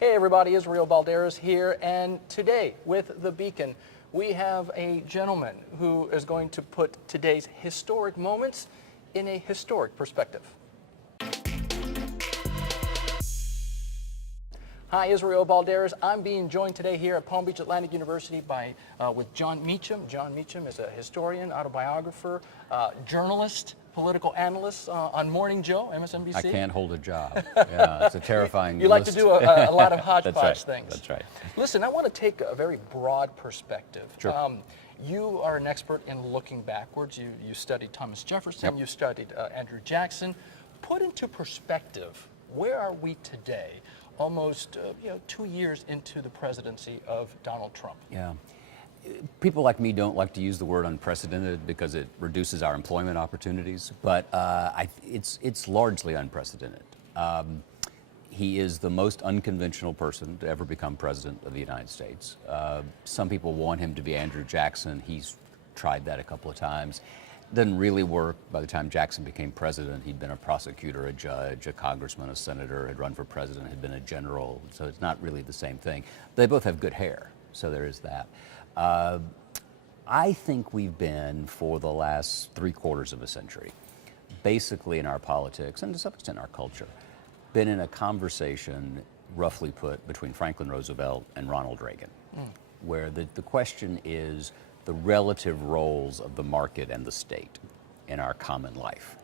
Hey everybody, Israel Balderas here, and today with The Beacon, we have a gentleman who is going to put today's historic moments in a historic perspective. Hi, Israel Balderas. I'm being joined today here at Palm Beach Atlantic University with John Meacham. John Meacham is a historian, autobiographer, journalist, political analyst on Morning Joe, MSNBC. I can't hold a job. Yeah, it's a terrifying You like list. to do a lot of hodgepodge things. That's right. Listen, I want to take a very broad perspective. Sure. You are an expert in looking backwards. You studied Thomas Jefferson. Yep. You studied Andrew Jackson. Put into perspective, where are we today, almost 2 years into the presidency of Donald Trump? Yeah. People like me don't like to use the word unprecedented because it reduces our employment opportunities, but it's largely unprecedented. He is the most unconventional person to ever become president of the United States. Some people want him to be Andrew Jackson. He's tried that a couple of times. Didn't really work. By the time Jackson became president, he'd been a prosecutor, a judge, a congressman, a senator, had run for president, had been a general, so it's not really the same thing. They both have good hair, so there is that. I think we've been, for the last 3/4 of a century, basically in our politics, and to some extent our culture, been in a conversation, roughly put, between Franklin Roosevelt and Ronald Reagan, where the question is the relative roles of the market and the state in our common life.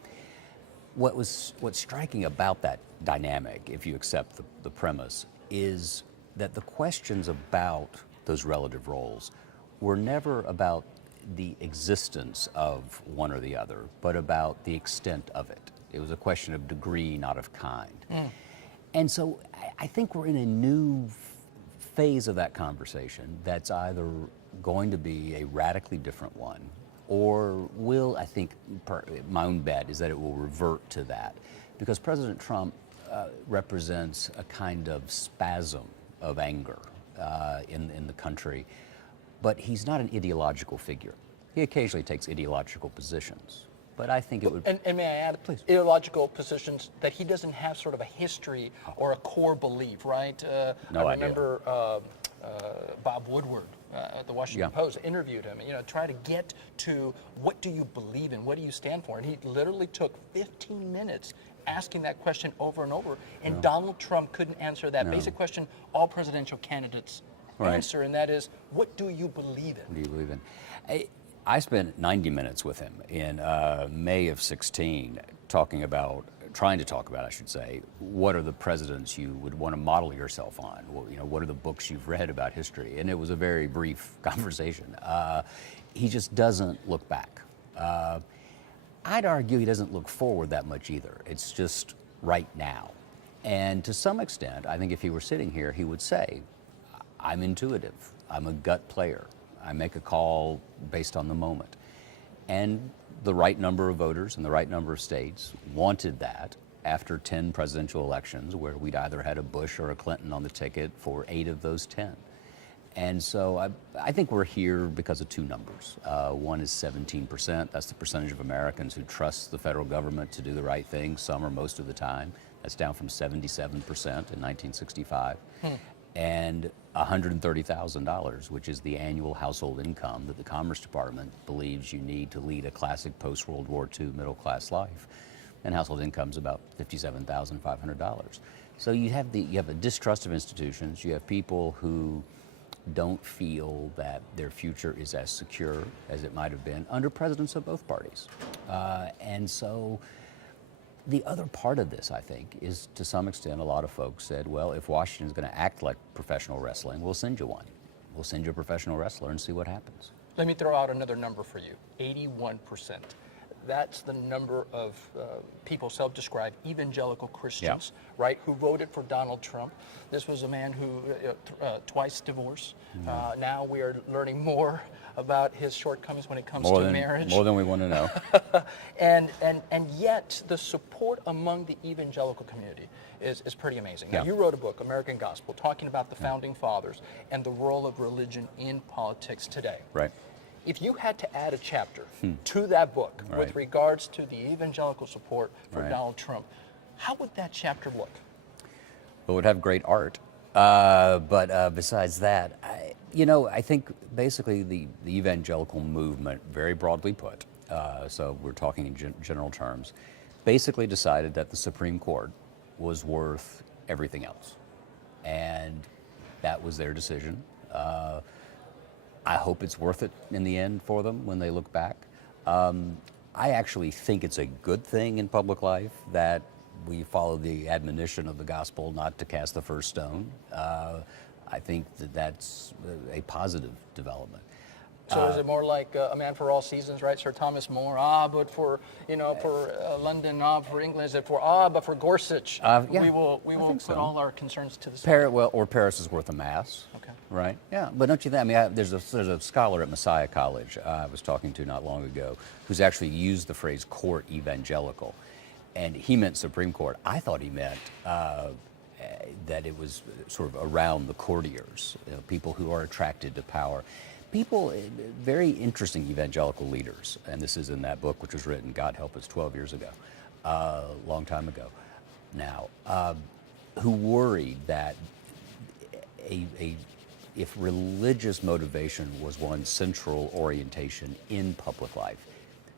What's striking about that dynamic, if you accept the premise, is that the questions about those relative roles were never about the existence of one or the other, but about the extent of it. It was a question of degree, not of kind. And so I think we're in a new phase of that conversation that's either going to be a radically different one, or will, I think, my own bet is that it will revert to that, because President Trump represents a kind of spasm of anger in the country, but he's not an ideological figure. He occasionally takes ideological positions, but I think it would... And may I add, please, ideological positions that he doesn't have sort of a history or a core belief, right? No I idea. remember Bob Woodward at the Washington Post interviewed him, and try to get to what do you believe in, what do you stand for, and he literally took 15 minutes asking that question over and over, and Donald Trump couldn't answer that basic question all presidential candidates answer, and that is, what do you believe in? What do you believe in? I spent 90 minutes with him in May of 16 trying to talk about, I should say, what are the presidents you would want to model yourself on? What are the books you've read about history? And it was a very brief conversation. He just doesn't look back. I'd argue he doesn't look forward that much either. It's just right now. And to some extent, I think if he were sitting here, he would say, I'm intuitive. I'm a gut player. I make a call based on the moment. And the right number of voters in the right number of states wanted that after 10 presidential elections, where we'd either had a Bush or a Clinton on the ticket for 8 of those 10. And so I think we're here because of 2 numbers. One is 17%. That's the percentage of Americans who trust the federal government to do the right thing, some or most of the time. That's down from 77% in 1965. And $130,000, which is the annual household income that the Commerce Department believes you need to lead a classic post-World War II middle-class life. And household income is about $57,500. So you have a distrust of institutions. You have people who don't feel that their future is as secure as it might have been under presidents of both parties. And so the other part of this, I think, is to some extent a lot of folks said, well, if Washington's going to act like professional wrestling, we'll send you one. We'll send you a professional wrestler and see what happens. Let me throw out another number for you, 81%. That's the number of people self-described evangelical Christians, right, who voted for Donald Trump. This was a man who twice divorced. Now we are learning more about his shortcomings when it comes to marriage. More than we want to know. and yet the support among the evangelical community is pretty amazing. Now, you wrote a book, American Gospel, talking about the Founding Fathers and the role of religion in politics today. Right. If you had to add a chapter to that book with regards to the evangelical support for Donald Trump, how would that chapter look? Well, it would have great art. But besides that, I think basically the evangelical movement, very broadly put, so we're talking in general terms, basically decided that the Supreme Court was worth everything else. And that was their decision. I hope it's worth it in the end for them when they look back. I actually think it's a good thing in public life that we follow the admonition of the gospel not to cast the first stone. I think that that's a positive development. So is it more like A Man for All Seasons, right? Sir Thomas More, but for London, for England, is it but for Gorsuch, Yeah, we will put so. all our concerns to the side. Or Paris is worth a mass. Okay. Right. Yeah, but don't you think? I mean, there's a scholar at Messiah College I was talking to not long ago who's actually used the phrase "court evangelical," and he meant Supreme Court. I thought he meant that it was sort of around the courtiers, people who are attracted to power. People, very interesting evangelical leaders, and this is in that book, which was written, God help us, 12 years ago, a long time ago now, who worried that if religious motivation was one central orientation in public life,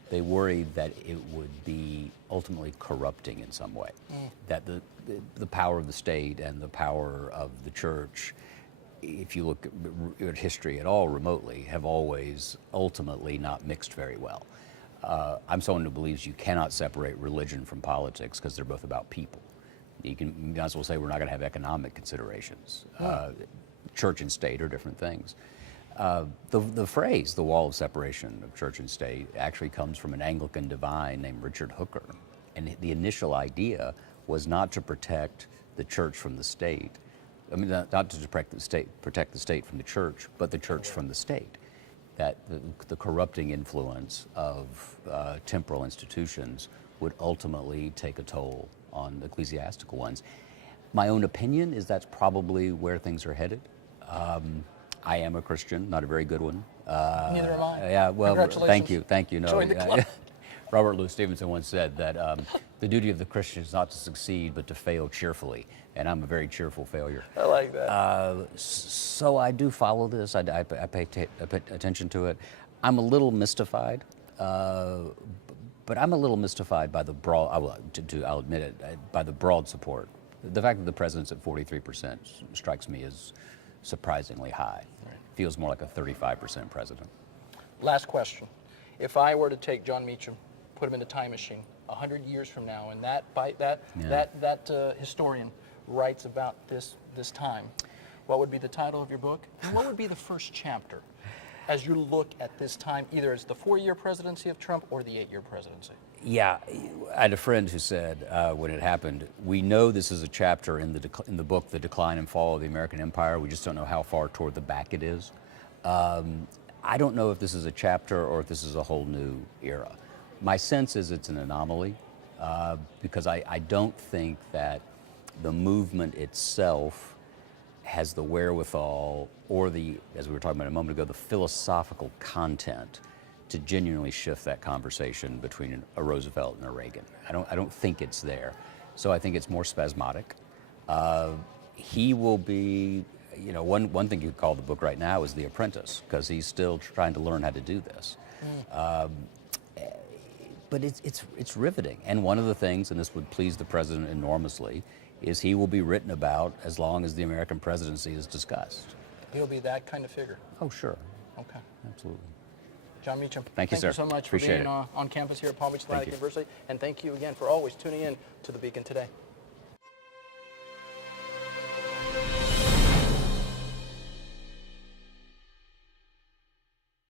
they worried that it would be ultimately corrupting in some way, that the power of the state and the power of the church, if you look at history at all remotely, have always ultimately not mixed very well. I'm someone who believes you cannot separate religion from politics because they're both about people. You might as well say we're not going to have economic considerations. Church and state are different things. The phrase, the wall of separation of church and state, actually comes from an Anglican divine named Richard Hooker. And the initial idea was not to protect the church from the state. I mean, not to protect the state from the church, but the church from the state. That the corrupting influence of temporal institutions would ultimately take a toll on ecclesiastical ones. My own opinion is that's probably where things are headed. I am a Christian, not a very good one. Neither am I. Yeah, well, Congratulations. thank you. No, Join the club. Robert Louis Stevenson once said that the duty of the Christian is not to succeed, but to fail cheerfully. And I'm a very cheerful failure. I like that. So I do follow this. I pay attention to it. I'm a little mystified, but I'm a little mystified by the broad. I'll admit it, by the broad support. The fact that the president's at 43% strikes me as surprisingly high. Right. Feels more like a 35% president. Last question: if I were to take John Meacham, put him in a time machine 100 years from now, and that historian writes about this time, what would be the title of your book? And what would be the first chapter as you look at this time, either as the 4-year presidency of Trump or the 8-year presidency? Yeah, I had a friend who said when it happened, we know this is a chapter in the book, The Decline and Fall of the American Empire. We just don't know how far toward the back it is. I don't know if this is a chapter or if this is a whole new era. My sense is it's an anomaly because I don't think that the movement itself has the wherewithal or as we were talking about a moment ago, the philosophical content to genuinely shift that conversation between a Roosevelt and a Reagan. I don't think it's there. So I think it's more spasmodic. He will be, one thing you could call the book right now is The Apprentice, because he's still trying to learn how to do this. But it's riveting. And one of the things, and this would please the president enormously, is he will be written about as long as the American presidency is discussed. He'll be that kind of figure. Oh, sure. Okay. Absolutely. John Meacham, thank you, sir. So much Appreciate for being on campus here at Palm Beach Atlantic University. And thank you again for always tuning in to The Beacon Today.